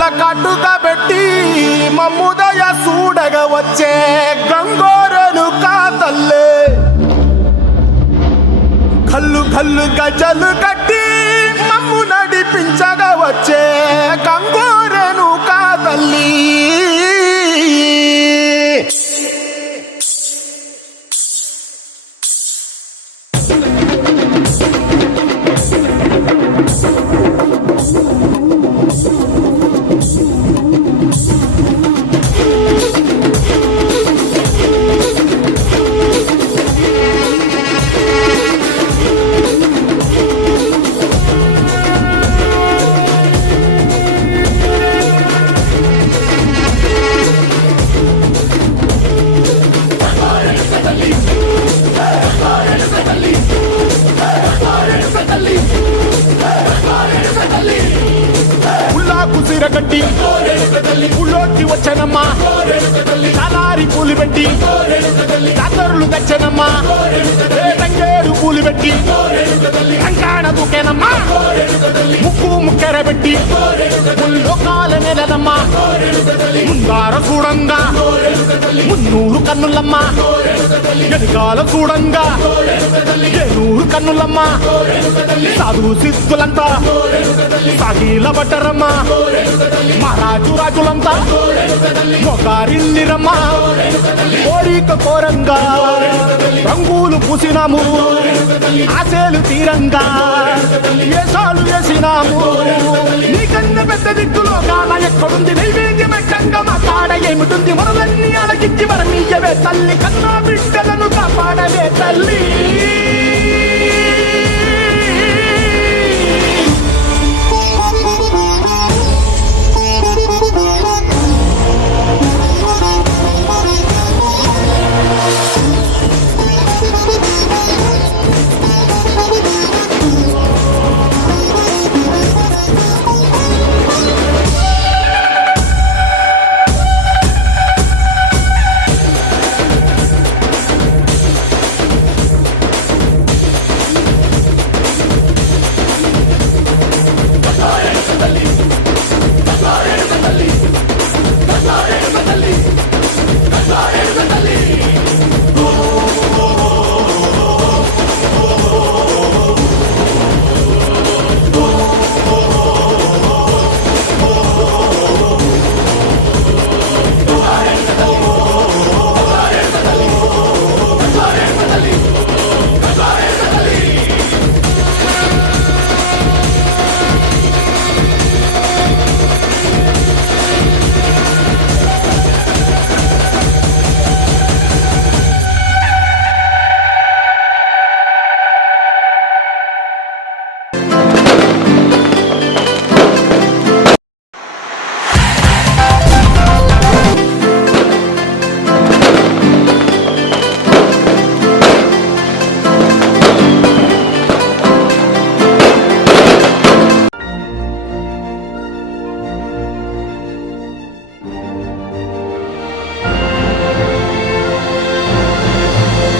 కళ్ళ కట్టుగా పెట్టి మమ్ముదయ చూడగా వచ్చే గంగోరను కాతల్లే కళ్ళు కళ్ళు గజలు కట్టి మమ్ము నడిపించగా వచ్చే గంగోరను కాతల్లి కట్టి పుల్లోకి వచ్చనమ్మా తలారి పూలు పెట్టి కాతరులు తెచ్చనమ్మా తంగేడు పూలు పెట్టి కంకాణ దూకేనమ్మా ముక్కు ముక్కెర పెట్టి ముల్లోకాల నెలనమ్మా ముందార చూడంగా మున్నూరు కన్నులమ్మా ఎనకాల చూడంగా ఏనూరు కన్నులమ్మా సాధు సిద్ధులంతా సాగిల బట్టరమ్మా మహారాజు రాజులంతా మొగారిల్లిరమ్మా కోరిక కోరంగా రంగులు పూసినాము ఆశలు తీరంగా ఏసాలు వేసినాము నీకన్నా పెద్ద దిక్కులో కాల ఎక్కడుంది నైవేద్యం ఎక్కంగా మా కాడ ఏమిటుంది మనలన్నీ అలగిచ్చి మరణీయవే తల్లి కన్నా బిడ్డలను కాపాడవే తల్లి